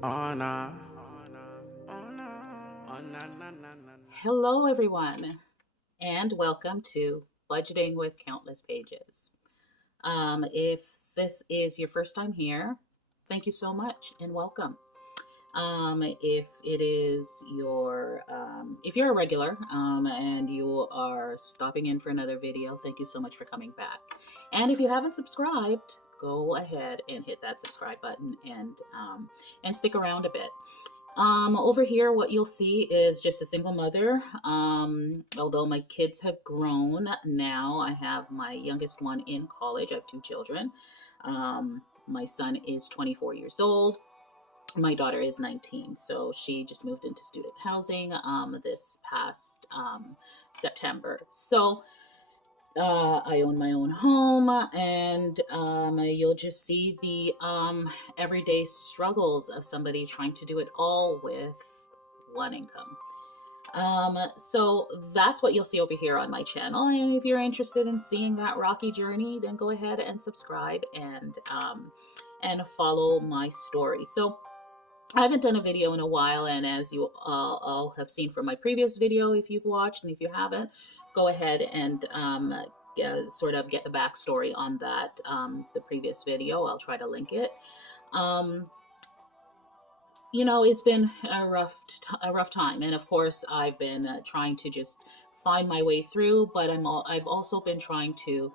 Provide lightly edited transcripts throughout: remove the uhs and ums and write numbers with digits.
Oh nah. Oh nah nah nah nah. Hello, everyone, and welcome to Budgeting with Countless Pages. If this is your first time here, thank you so much and welcome. If it is if you're a regular and you are stopping in for another video, thank you so much for coming back. And if you haven't subscribed, go ahead and hit that subscribe button and stick around a bit. Over here, what you'll see is just a single mother. Although my kids have grown now, I have my youngest one in college. I have two children. My son is 24 years old. My daughter is 19, so she just moved into student housing this past September. So I own my own home, and you'll just see the everyday struggles of somebody trying to do it all with one income. So that's what you'll see over here on my channel. And if you're interested in seeing that rocky journey, then go ahead and subscribe and follow my story. So I haven't done a video in a while, and as you all have seen from my previous video, if you've watched, and if you haven't, go ahead and sort of get the backstory on that, the previous video. I'll try to link it. Um, it's been a rough time, and of course, I've been trying to just find my way through. But I've also been trying to,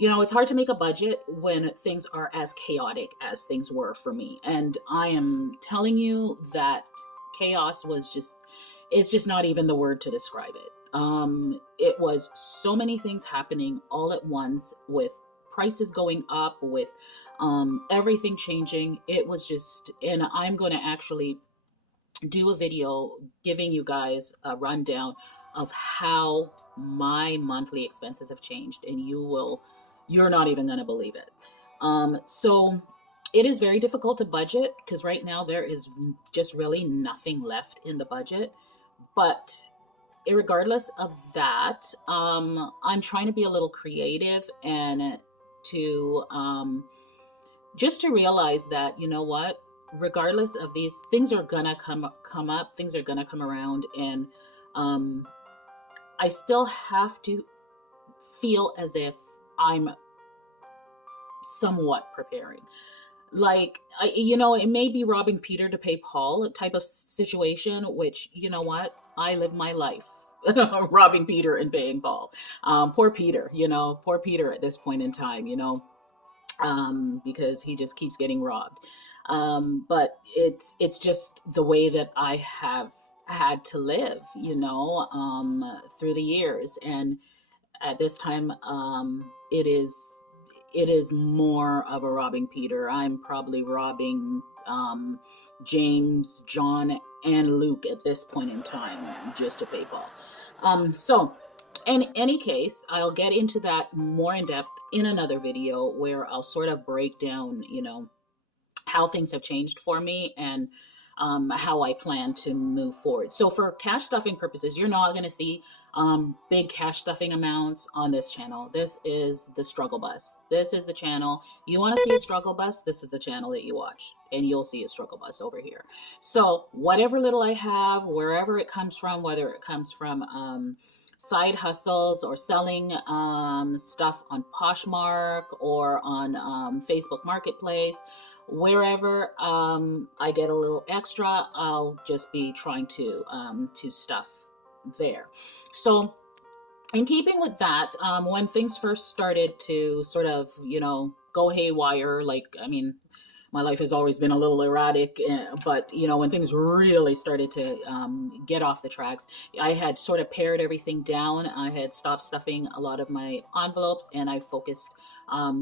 it's hard to make a budget when things are as chaotic as things were for me. And I am telling you that chaos was it's just not even the word to describe it. It was so many things happening all at once, with prices going up, with everything changing. It was just, and I'm going to actually do a video giving you guys a rundown of how my monthly expenses have changed, and you're not even going to believe it. So it is very difficult to budget because right now there is just really nothing left in the budget. But regardless of that, I'm trying to be a little creative and to just to realize that, you know what, regardless of these things are gonna come up, things are gonna come around, and um, I still have to feel as if I'm somewhat preparing. Like, it may be robbing Peter to pay Paul type of situation, which, you know what, I live my life robbing Peter and paying Paul. Poor Peter, poor Peter at this point in time, because he just keeps getting robbed. But it's just the way that I have had to live, through the years. And at this time, it is more of a robbing Peter. I'm probably robbing James, John, and Luke at this point in time just to pay Paul. So in any case, I'll get into that more in depth in another video where I'll sort of break down, how things have changed for me, and how I plan to move forward. So for cash stuffing purposes, you're not going to see big cash stuffing amounts on this channel. This is the struggle bus. This is the channel. You want to see a struggle bus? This is the channel that you watch, and you'll see a struggle bus over here. So whatever little I have, wherever it comes from, whether it comes from side hustles or selling stuff on Poshmark or on Facebook Marketplace, wherever I get a little extra, I'll just be trying to stuff there. So in keeping with that, when things first started to sort of, go haywire, like, I mean, my life has always been a little erratic, but when things really started to get off the tracks, I had sort of pared everything down. I had stopped stuffing a lot of my envelopes, and I focused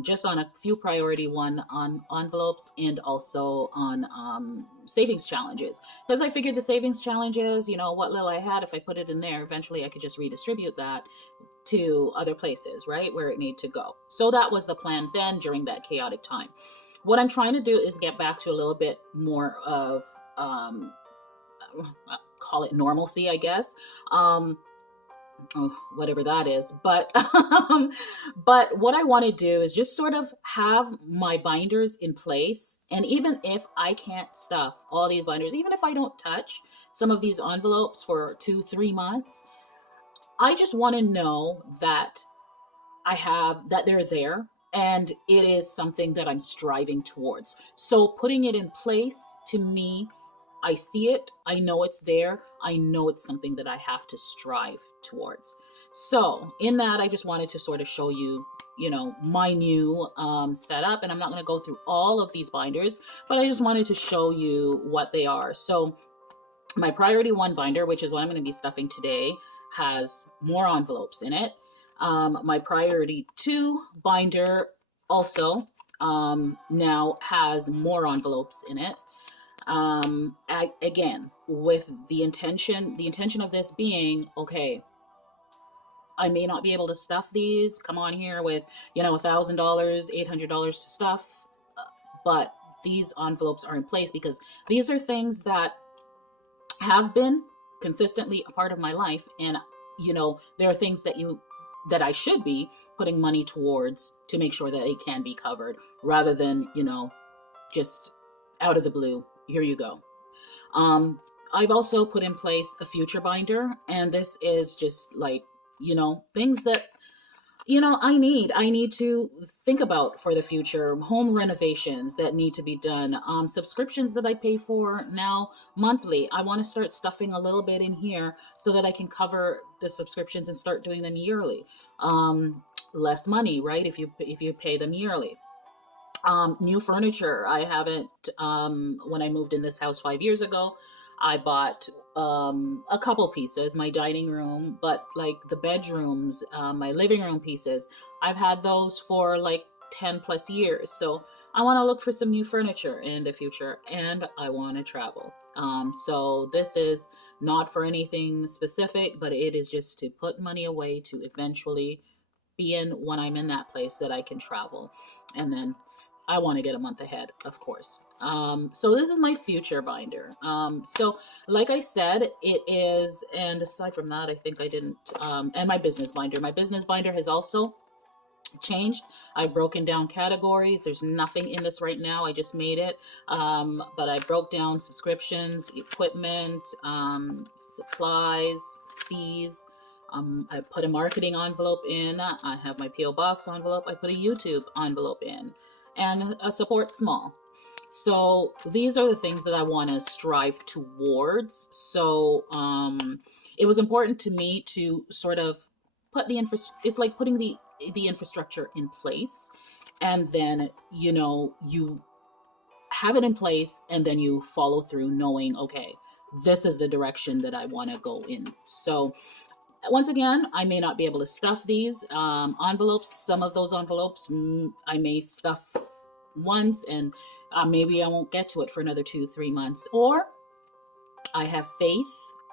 just on a few priority one on envelopes, and also on savings challenges, because I figured the savings challenges, what little I had, if I put it in there, eventually I could just redistribute that to other places, right, where it needed to go. So that was the plan then during that chaotic time. What I'm trying to do is get back to a little bit more of, call it normalcy, I guess. oh, whatever that is. But but what I want to do is just sort of have my binders in place. And even if I can't stuff all these binders, even if I don't touch some of these envelopes for 2, 3 months, I just want to know that that they're there, and it is something that I'm striving towards. So putting it in place, to me, I see it, I know it's there, I know it's something that I have to strive towards. So in that, I just wanted to sort of show you, my new setup. And I'm not going to go through all of these binders, but I just wanted to show you what they are. So my priority one binder, which is what I'm going to be stuffing today, has more envelopes in it. My priority two binder also now has more envelopes in it. Again, with the intention of this being, okay, I may not be able to stuff these, come on here with, $1,000, $800 to stuff, but these envelopes are in place because these are things that have been consistently a part of my life. And there are things that I should be putting money towards to make sure that they can be covered, rather than just out of the blue, here you go. I've also put in place a future binder, and this is just like things that I need to think about for the future. Home renovations that need to be done. Subscriptions that I pay for now monthly. I want to start stuffing a little bit in here so that I can cover the subscriptions and start doing them yearly. Less money, right? If you pay them yearly. New furniture. I haven't, when I moved in this house 5 years ago, I bought a couple pieces, my dining room, but like the bedrooms, my living room pieces, I've had those for like 10 plus years. So I want to look for some new furniture in the future, and I want to travel. So this is not for anything specific, but it is just to put money away to eventually be in, when I'm in that place, that I can travel. And then I want to get a month ahead, of course. So this is my future binder. So like I said, it is, and aside from that, I think I didn't, and my business binder. My business binder has also changed. I've broken down categories. There's nothing in this right now. I just made it. But I broke down subscriptions, equipment, supplies, fees. I put a marketing envelope in. I have my P.O. Box envelope. I put a YouTube envelope in, and a support small. So these are the things that I want to strive towards. So it was important to me to sort of put it's like putting the infrastructure in place, and then you have it in place, and then you follow through, knowing, okay, this is the direction that I want to go in. So once again, I may not be able to stuff these envelopes. Some of those envelopes I may stuff once, and maybe I won't get to it for another 2, 3 months. Or I have faith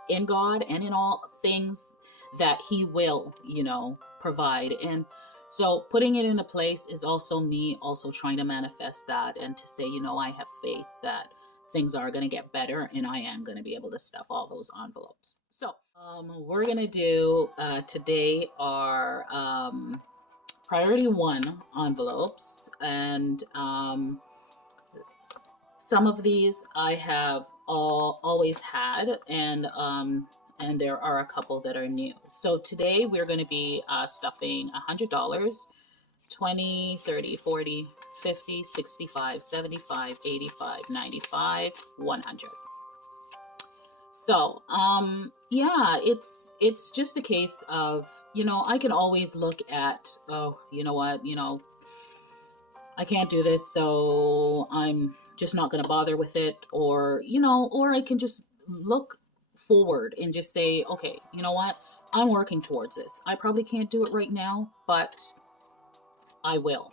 in God and in all things that He will, provide. And so putting it into place is also me also trying to manifest that, and to say, I have faith that things are going to get better, and I am going to be able to stuff all those envelopes. So we're going to do today our priority one envelopes, and some of these I have always had, and there are a couple that are new. So today we're going to be stuffing $100, 20, 30, 40, 50, 65, 75, 85, 95, 100. So, yeah, it's just a case of, I can always look at, oh, you know what, I can't do this, so I'm just not going to bother with it. Or, or I can just look forward and just say, okay, you know what, I'm working towards this. I probably can't do it right now, but I will,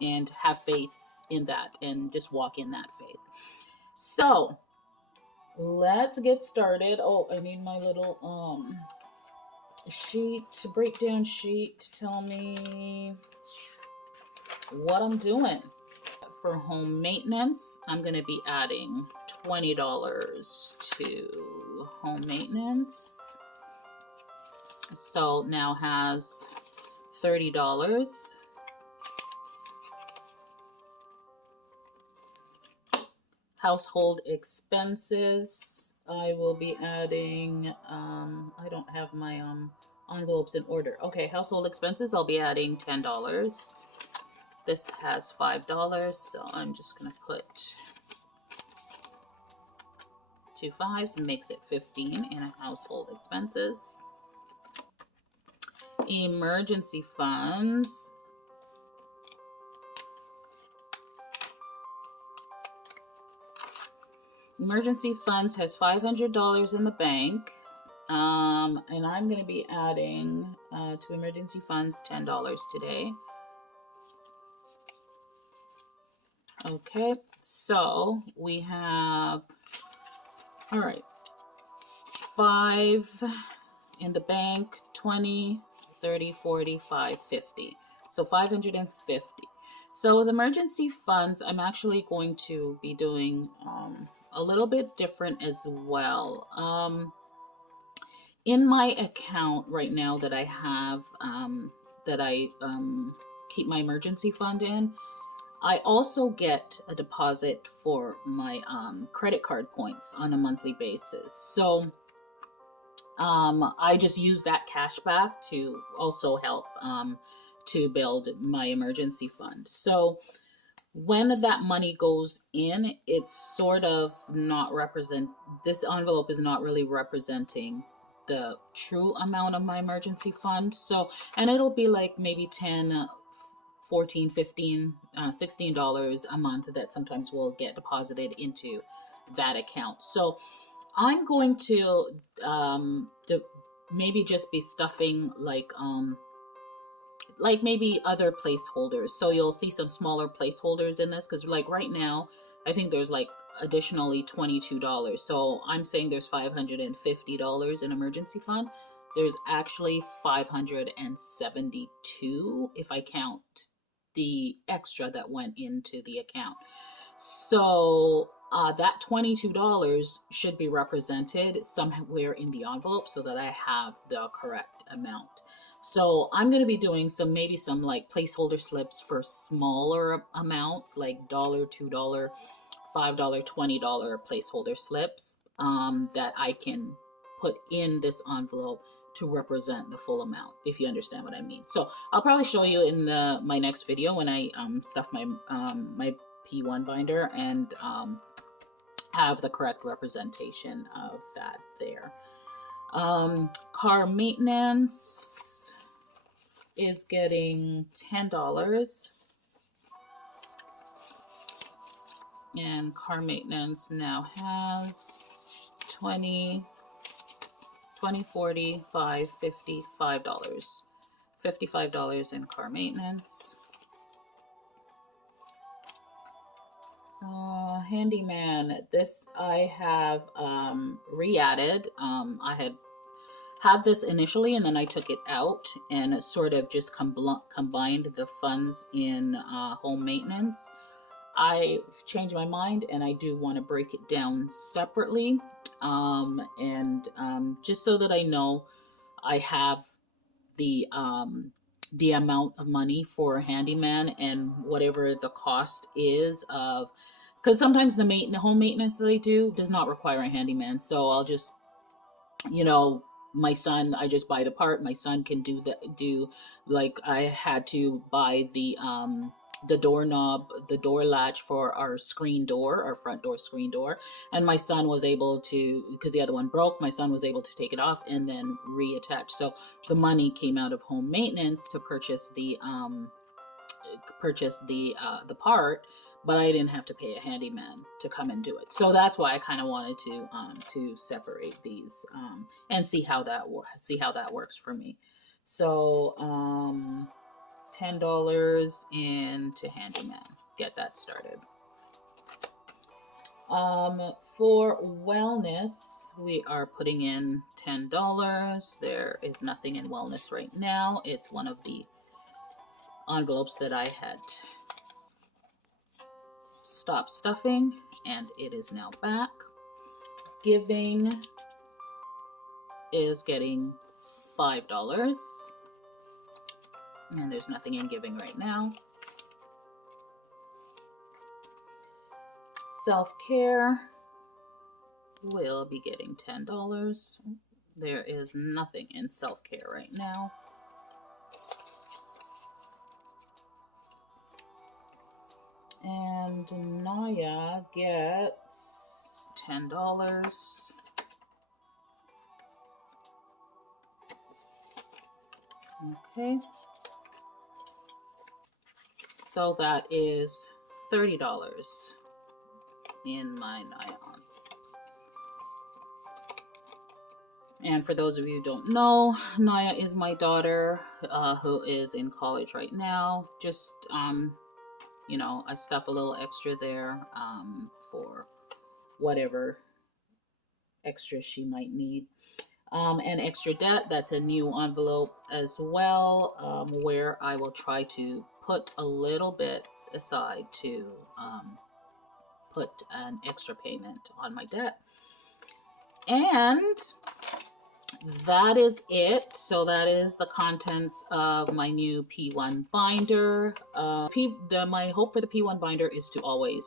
and have faith in that, and just walk in that faith. So let's get started. Oh, I need my little breakdown sheet to tell me what I'm doing. For home maintenance, I'm going to be adding $20 to home maintenance. So now has $30. Household expenses, I will be adding, I don't have my envelopes in order. Okay, household expenses, I'll be adding $10. This has $5, so I'm just gonna put 2 5s and makes it 15 in household expenses. Emergency funds. Emergency funds has $500 in the bank. And I'm going to be adding to emergency funds $10 today. Okay, so we have, all right, 5 in the bank, 20, 30, 45, 50. So 550. So with emergency funds, I'm actually going to be doing a little bit different as well. In my account right now that I have, that I keep my emergency fund in, I also get a deposit for my credit card points on a monthly basis. So I just use that cash back to also help to build my emergency fund. So when that money goes in, it's sort of not represent, this envelope is not really representing the true amount of my emergency fund. So, and it'll be like maybe 10, 14, 15, $16 a month that sometimes will get deposited into that account. So I'm going to maybe just be stuffing like maybe other placeholders. So you'll see some smaller placeholders in this, because like right now, I think there's like additionally $22. So I'm saying there's $550 in emergency fund. There's actually 572 if I count the extra that went into the account. So that $22 should be represented somewhere in the envelope so that I have the correct amount. So I'm going to be doing maybe some like placeholder slips for smaller amounts, like $1, $2, $5, $20 placeholder slips that I can put in this envelope to represent the full amount, if you understand what I mean. So I'll probably show you in my next video when I stuff my my P1 binder and have the correct representation of that there. Car maintenance is getting $10, and car maintenance now has 20, 40, 5, 50, $5. $55 in car maintenance. Handyman, this I have re-added. I had this initially and then I took it out and sort of just combined the funds in home maintenance. I've changed my mind and I do want to break it down separately, just so that I know I have the amount of money for a handyman and whatever the cost is of, because sometimes the home maintenance that I do does not require a handyman. So I'll just, my son, I just buy the part. My son can do like I had to buy the doorknob, the door latch for our screen door, our front door screen door. And my son was able to, because the other one broke, my son was able to take it off and then reattach. So the money came out of home maintenance to purchase the part, but I didn't have to pay a handyman to come and do it. So that's why I kind of wanted to separate these and see how that works for me. So $10 into handyman, get that started. For wellness, we are putting in $10. There is nothing in wellness right now. It's one of the envelopes that I had stopped stuffing and it is now back. Giving is getting $5. And there's nothing in giving right now. Self-care will be getting $10. There is nothing in self-care right now. And Naya gets $10. Okay. So that is $30 in my Naya. And for those of you who don't know, Naya is my daughter who is in college right now. Just, you know, I stuff a little extra there for whatever extra she might need. And extra debt, that's a new envelope as well, where I will try to put a little bit aside to put an extra payment on my debt. And that is it. So that is the contents of my new P1 binder. My hope for the P1 binder is to always,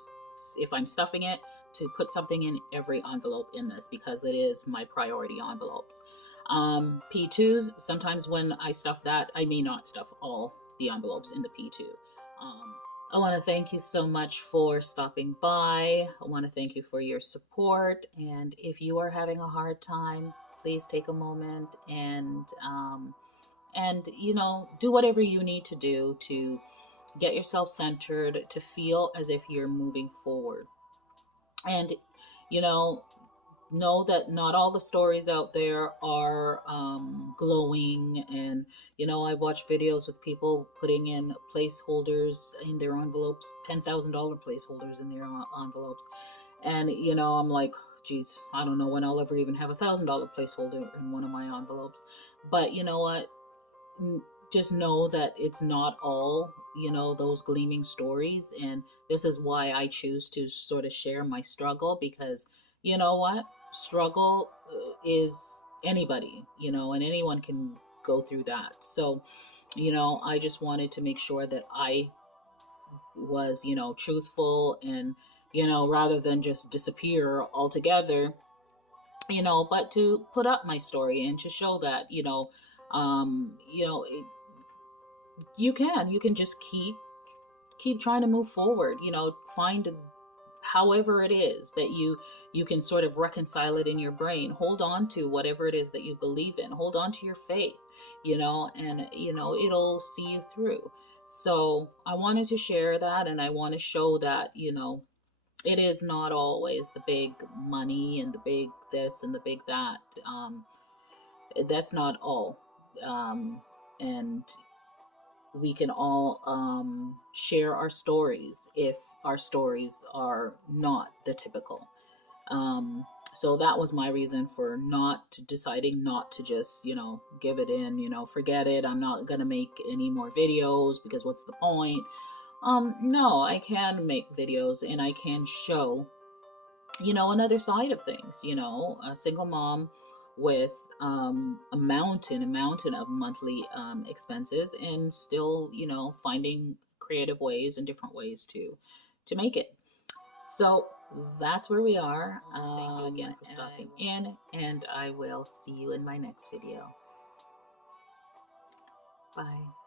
if I'm stuffing it, to put something in every envelope in this, because it is my priority envelopes. P2s, sometimes when I stuff that, I may not stuff all the envelopes in the P2. I want to thank you so much for stopping by. I want to thank you for your support. And if you are having a hard time, please take a moment and you know, do whatever you need to do to get yourself centered, to feel as if you're moving forward. And, you know that not all the stories out there are glowing. And, you know, I watch videos with people putting in placeholders in their envelopes, $10,000 placeholders in their envelopes. And, you know, I'm like, geez, I don't know when I'll ever even have $1,000 placeholder in one of my envelopes. But you know what? Just know that it's not all, you know, those gleaming stories. And this is why I choose to sort of share my struggle, because you know what? Struggle is anybody, you know, and anyone can go through that. So, you know, I just wanted to make sure that I was, you know, truthful, and, you know, rather than just disappear altogether, you know, but to put up my story and to show that, you know, you can just keep trying to move forward, you know, find however it is that you can sort of reconcile it in your brain. Hold on to whatever it is that you believe in. Hold on to your faith, you know, and, you know, it'll see you through. So I wanted to share that, and I want to show that, you know, it is not always the big money and the big this and the big that. That's not all. And we can all share our stories if our stories are not the typical. So that was my reason for deciding not to just, you know, give it in, you know, forget it. I'm not going to make any more videos because what's the point? No, I can make videos and I can show, you know, another side of things, you know, a single mom with a mountain of monthly expenses, and still, you know, finding creative ways and different ways to make it. So that's where we are. Thank you again for stopping in, and I will see you in my next video. Bye.